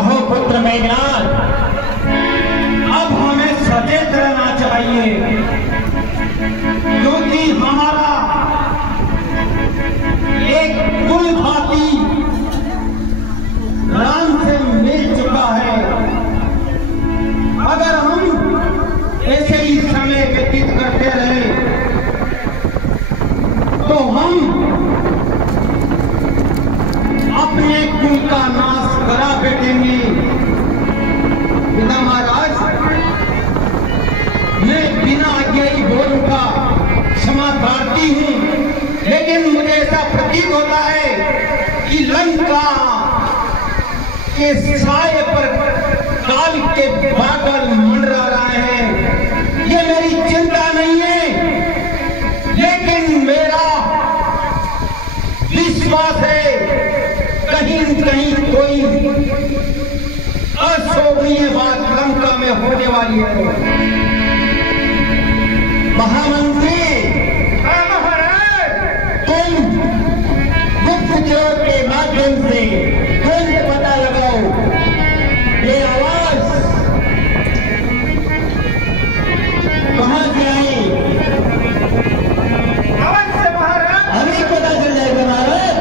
कहो पुत्र मेघनाथ, अब हमें सचेत रहना चाहिए, क्योंकि हमारा एक कुलघाती राम से मिल चुका है। अगर हम ऐसे ही समय व्यतीत करते रहे तो हम अपने कुल का नाश करा बैठेंगे। पिता महाराज, मैं बिना आज्ञाई बोल का क्षमा प्रार्थी हूं, लेकिन मुझे ऐसा प्रतीत होता है कि लंका के साये पर काल के बादल मंडरा रहे हैं। ये मेरी चिंता नहीं है, लेकिन मेरा विश्वास है कहीं कहीं कोई अशोभनीय बात लंका में होने वाली है। महामंत्री, तुम गुप्तचर के माध्यम से तुरंत पता लगाओ ये आवाज कहां से आई। अवश्य महाराज, अभी पता चल जाएगा महाराज,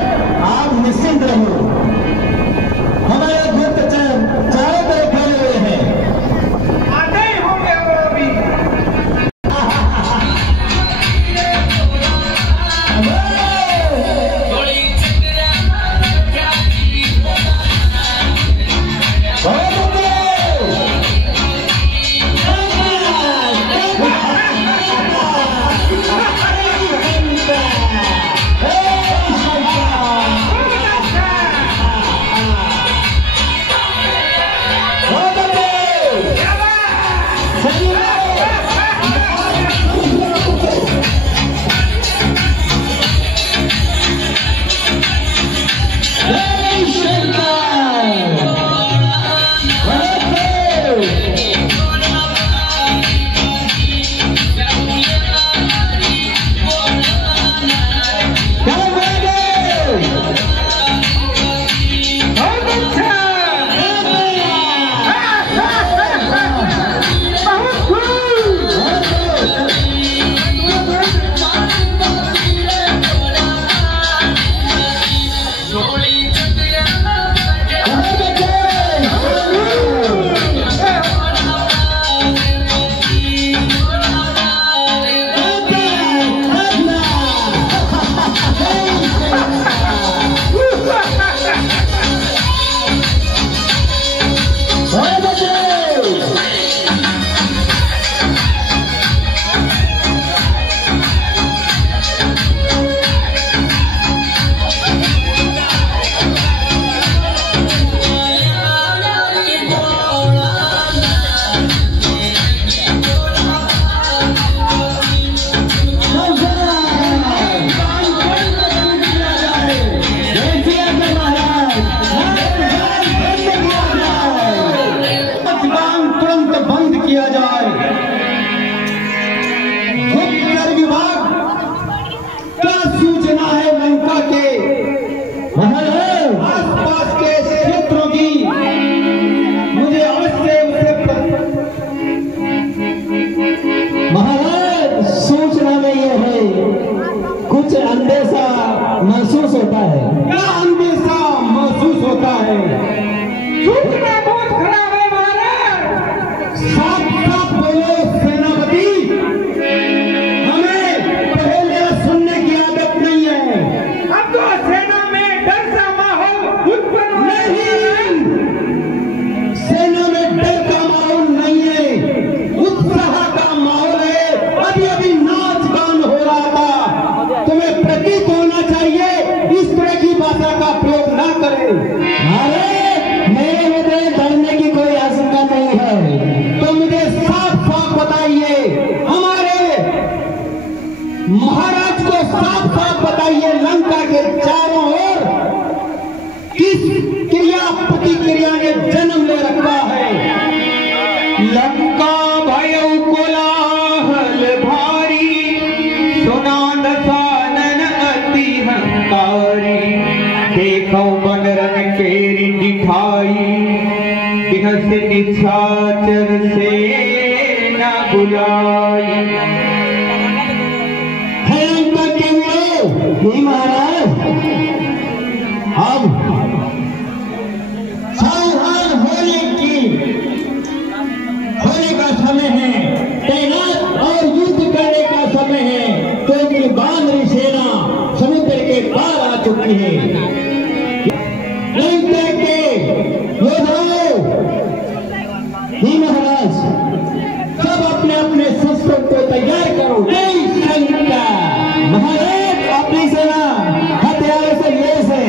आप निश्चिंत रहो। हमारे गुप्तचर चारों तरफ फैले हुए हैं, आते ही होंगे वो अभी। महसूस होता है। क्या अंदेशा महसूस होता है? सूचना बहुत खराब है महाराज। साफ साफ बोलो सेनापति, हमें पहले सुनने की आदत नहीं है। अब तो सेना में डर सा माहौल उत्पन्न नहीं, सेना में डर का माहौल नहीं है, उत्साह का माहौल है। अभी अभी नाच गान हो रहा था, तुम्हें प्रतीत होना चाहिए इस तरह की भाषा का प्रयोग ना करें। अरे मेरे हृदय डरने की कोई आशंका नहीं है। तो मुझे साफ साफ बताइए, हमारे महाराज को साफ साफ बताइए, लंका के चारों ओर किस क्रिया प्रतिक्रिया ने जन्म ले रखा है? लंका भयउ कोलाहल भारी, सुना दसानन अति हंकारी। देखो बनरन केरी दिखाई, हंस निशाचर से न बुलाई। है लंका के वीरों, महाराज अब सावधान होने का समय है, तैनात और युद्ध करने का समय है, क्योंकि बानरी सेना समुद्र के पार आ चुकी है। लंका के योद्धाओं, ही महाराज सब अपने अपने शस्त्रों को तैयार करो। नहीं शंका महाराज, अपनी सेना हथियारों से लैस है।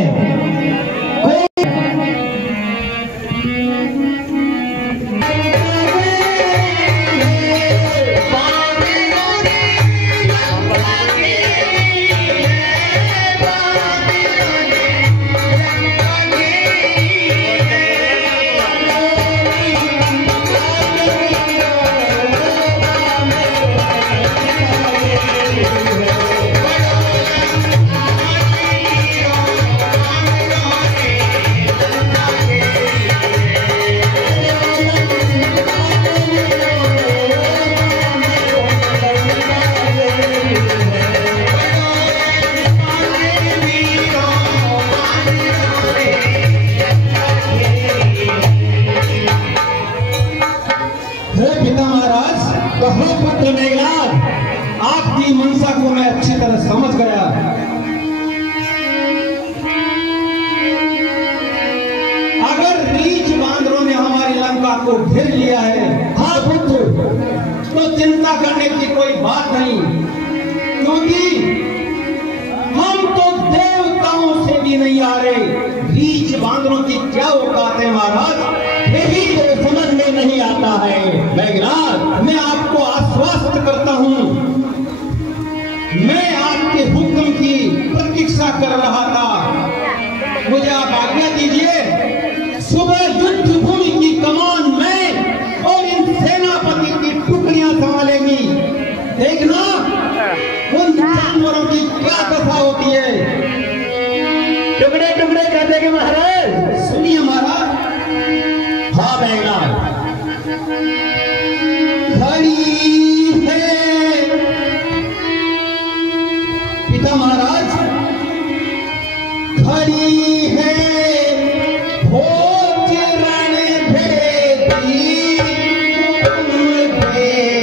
पुत्र मेघनाद, आपकी मनसा को मैं अच्छी तरह समझ गया। अगर रीछ बांदरों ने हमारी लंका को घेर लिया है, हाँ पुत्र, तो चिंता करने की कोई बात नहीं, क्योंकि हम तो देवताओं से भी नहीं आ रहे। रीछ बांदरों की क्या औकात है महाराज, यही तो समझ में नहीं आता है। मेघनाद, मैं आपको आश्वस्त करता हूं, मैं आपके हुक्म की प्रतीक्षा कर रहा था। मुझे आप आज्ञा दीजिए, सुबह युद्ध भूमि की कमान में और इन सेनापति की टुकड़ियां संभालेंगी। देखना उन जानवरों की क्या दशा होती है। टुकड़े टुकड़े कर देंगे महाराज। सुनिए महाराज। हाँ मेघनाद, खड़ी है पिता महाराज, खड़ी है भोज रण भेदी, तुम भेदी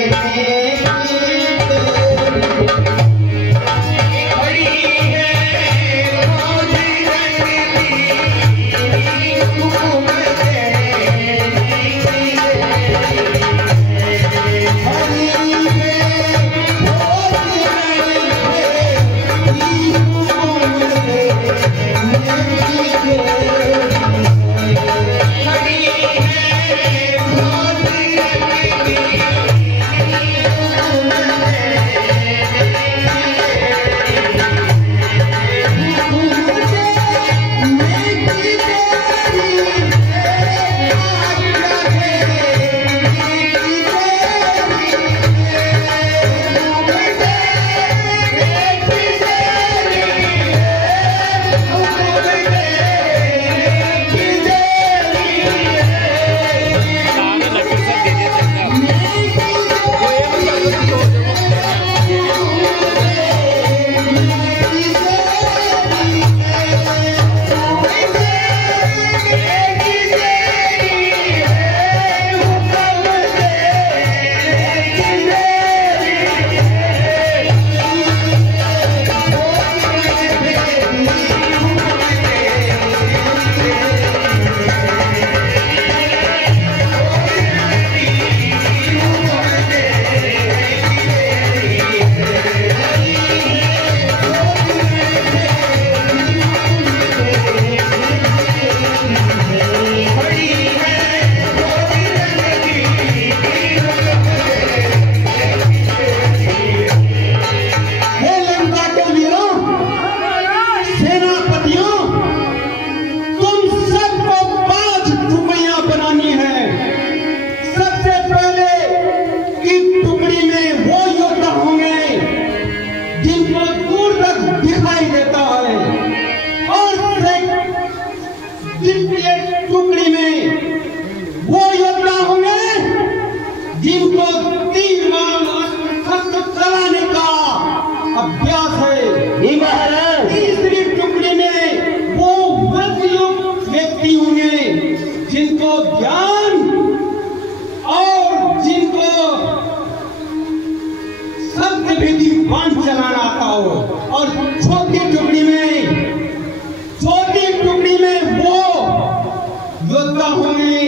होंगे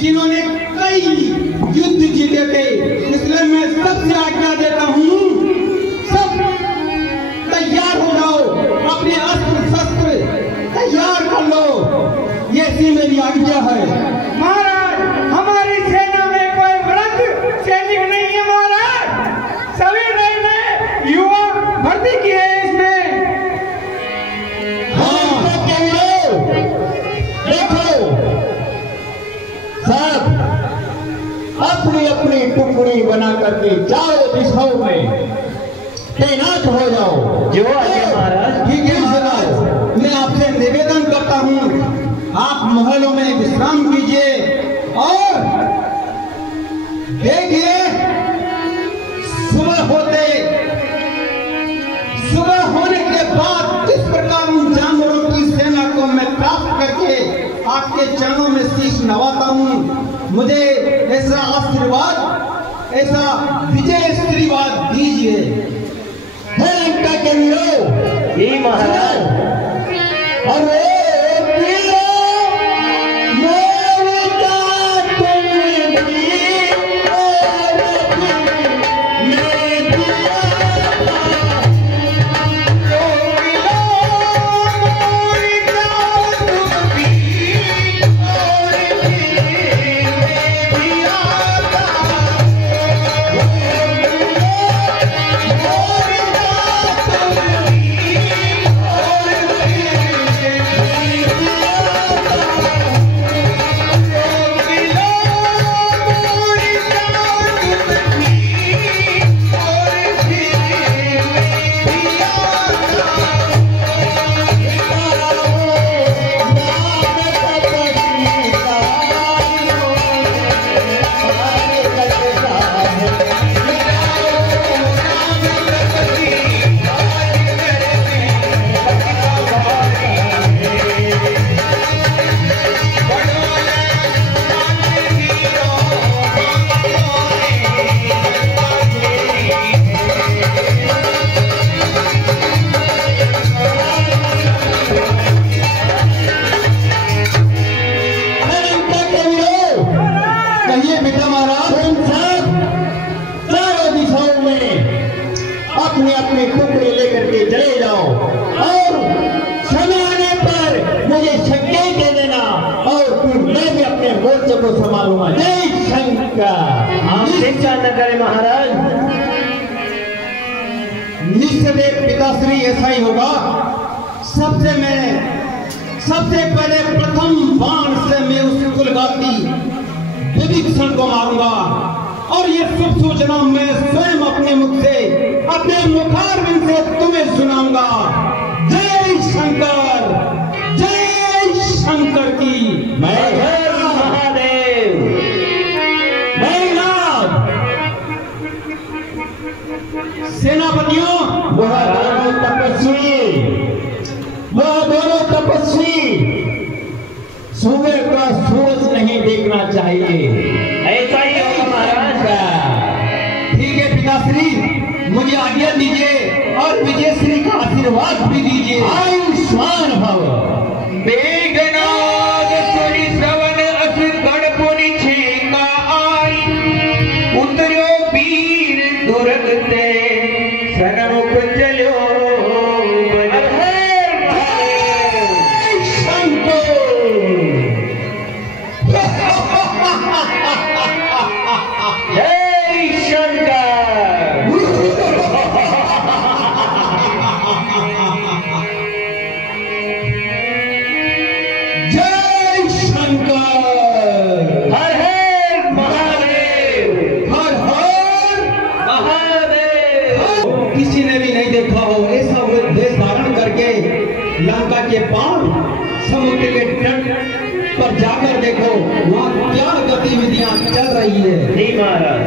जिन्होंने कई युद्ध जीते थे। इसलिए मैं सबसे आज्ञा देता हूँ, सब तैयार हो जाओ, अपने अस्त्र शस्त्र तैयार कर लो, ये सी मेरी आज्ञा है। महाराज, हमारी सेना में कोई वृद्ध सैनिक नहीं है महाराज, सभी नए नए युवा भर्ती किए हैं इसमें। हाँ, देखो सब अपनी अपनी टुकड़ी बना करके चारों दिशाओं में तैनात हो जाओ। जो आगे महाराज। ठीक है महाराज, मैं आपसे निवेदन करता हूँ, आप महलों में विश्राम कीजिए और देखिए सुबह होने के बाद किस प्रकार उन जानवरों की सेना को मैं प्राप्त करके आपके चरणों में शीश नवाता हूँ। मुझे ऐसा आशीर्वाद, ऐसा विजय आशीर्वाद दीजिए। हे लंका के वीरों, जी महाराज। अरे अपने अपने टुकड़े लेकर के चले जाओ और समय आने पर मुझे संकेत दे देना और फिर मैं भी अपने मोर्चे को संभालूंगा। जय शंकर। आप चिंता न करें महाराज। निश्चय पिताश्री ऐसा ही होगा। सबसे पहले प्रथम बाण से मैं उस कुलगाती विभीषण को मारूंगा और ये शुभ सूचना मैं स्वयं अपने मुख से, अपने मुखारविंद से तुम्हें सुनाऊंगा। जय शंकर की मैं महादेव, मैं नाथ। सेनापतियों, वह दोनों तपस्वी सुबह का सूरज नहीं देखना चाहिए। ऐसा ही होगा महाराज। ठीक है पिताश्री, मुझे आज्ञा दीजिए और विजयश्री का आशीर्वाद भी दीजिए। आयुष्मान भव। मेघनाद सुनि श्रवण अस गणपुनि छेका आई, उतर्यो वीर दुर्ग ते सन्मुख चलो लंका के पार समुद्र के तट पर जाकर देखो, वहाँ क्या गतिविधियां चल रही है। जी महाराज।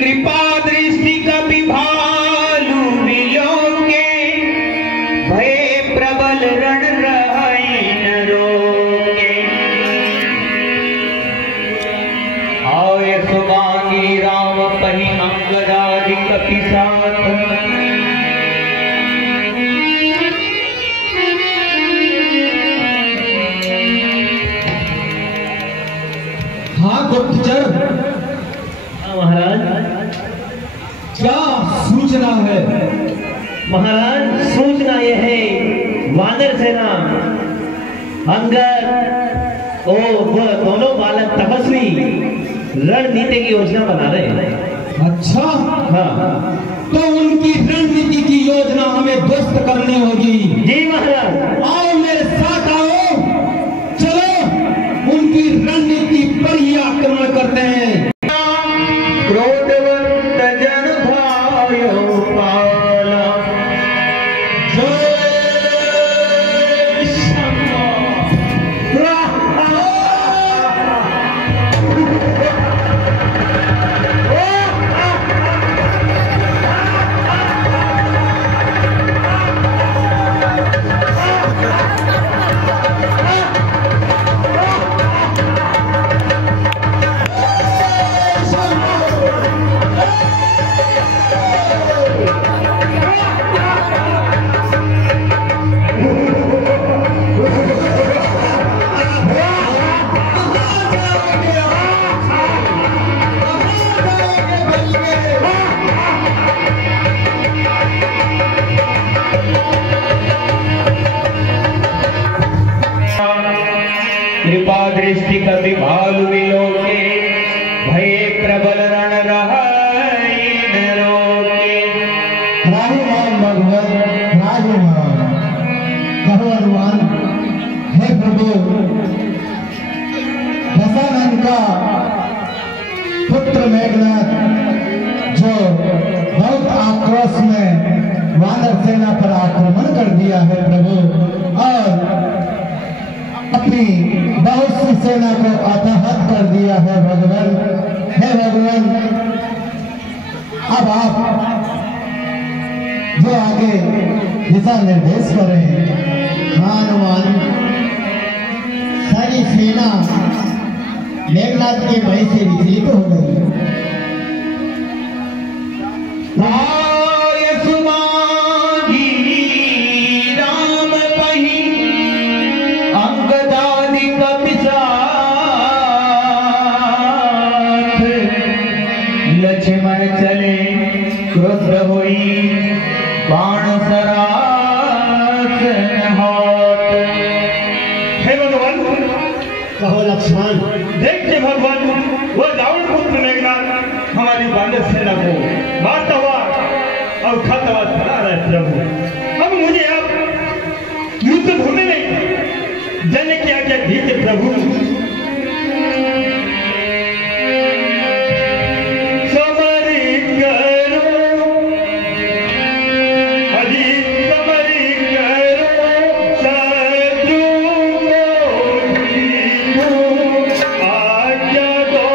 कृपा दृष्टि कपि भालू विलोके, भय प्रबल रण रहाई न रोके। आय सुबांगी राम पहि अंगदाधिक पति साथ। हाँ गुप्तचर, महाराज। क्या सूचना है? महाराज सूचना यह है, वानर सेना अंगर और वह दोनों बालक तपस्वी रणनीति की योजना बना रहे हैं। अच्छा, हाँ तो उनकी रणनीति की योजना हमें ध्वस्त करनी होगी। जी महाराज। आओ मेरे साथ आओ, चलो उनकी रणनीति पर ही आक्रमण करते हैं। क्रोधवंत जन भायो पाला, जय शंकर। कृपा दृष्टि कवि भालु विलोके, भय प्रबल रण रहाई न रोके। राजमान भगवान, राजमान कहो हनुमान। हे प्रभु, दशानन का पुत्र मेघनाथ जो बहुत आक्रोश में वानर सेना पर आक्रमण कर दिया है प्रभु, और अपनी बहुत सी सेना को हताहत कर दिया है भगवान। हे भगवान, अब आप जो आगे दिशा निर्देश करें। हनुमान, सारी सेना मेघनाथ के भय से विचलित हो गई। आय सुमांगी राम पही, अंगदादि कपि साथ। लक्ष्मण चले क्रुद्ध होई, बाण सरास हाथ। हे भगवान, कहो लक्ष्मण। देखते भगवान, वह रावण पुत्र मेघनाथ हमारी वानर सेना को मारता हुआ और खाता हुआ चला रहा है प्रभु। अब मुझे अब युद्ध भूमि में जाने की आज्ञा दीजिए प्रभु। समरी करो, हरि समरी करो, शत्रु को जीतो, आज्ञा दो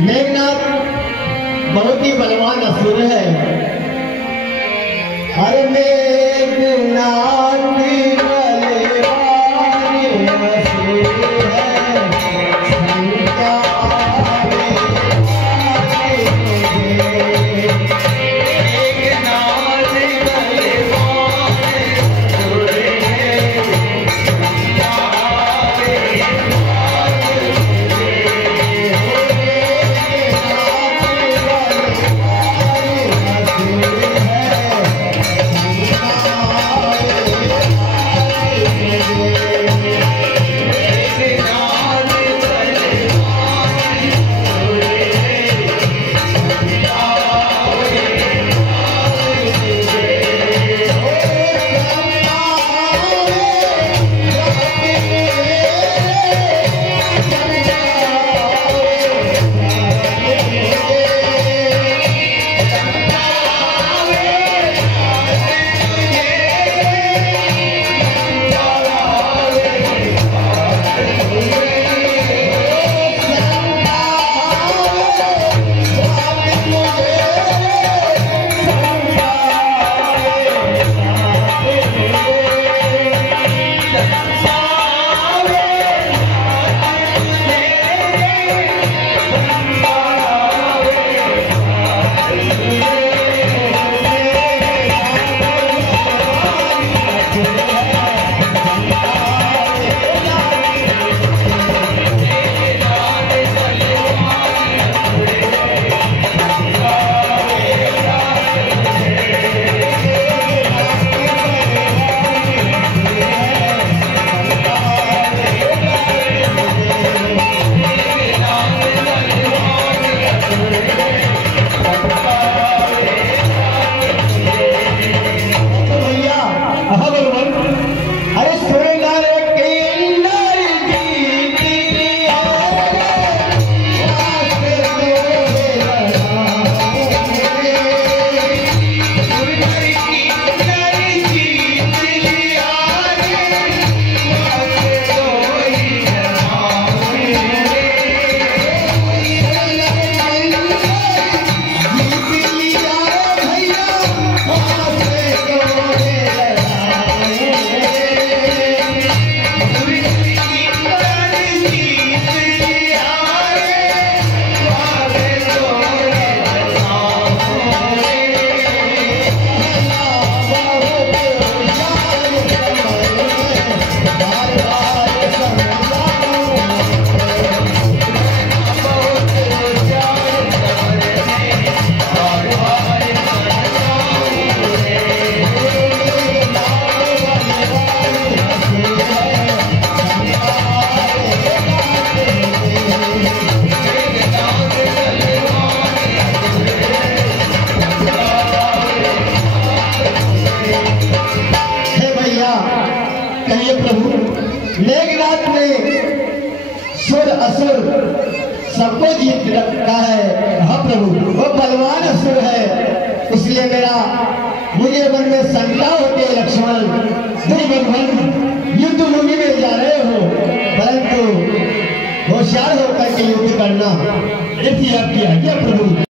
मेघनाथ बहुत ही बलवान असुर है। अरे मेघनाथ बलवान असुर है, संज्ञा मेघनाथ ने सुर असुर सबको जीत रखा है। हाँ प्रभु, वो बलवान असुर है, इसलिए मुझे मन में शंका होती है लक्ष्मण, बलवान युद्ध भूमि में जा रहे हो, परंतु होशियार होकर के युद्ध करना। आपकी आज्ञा प्रभु।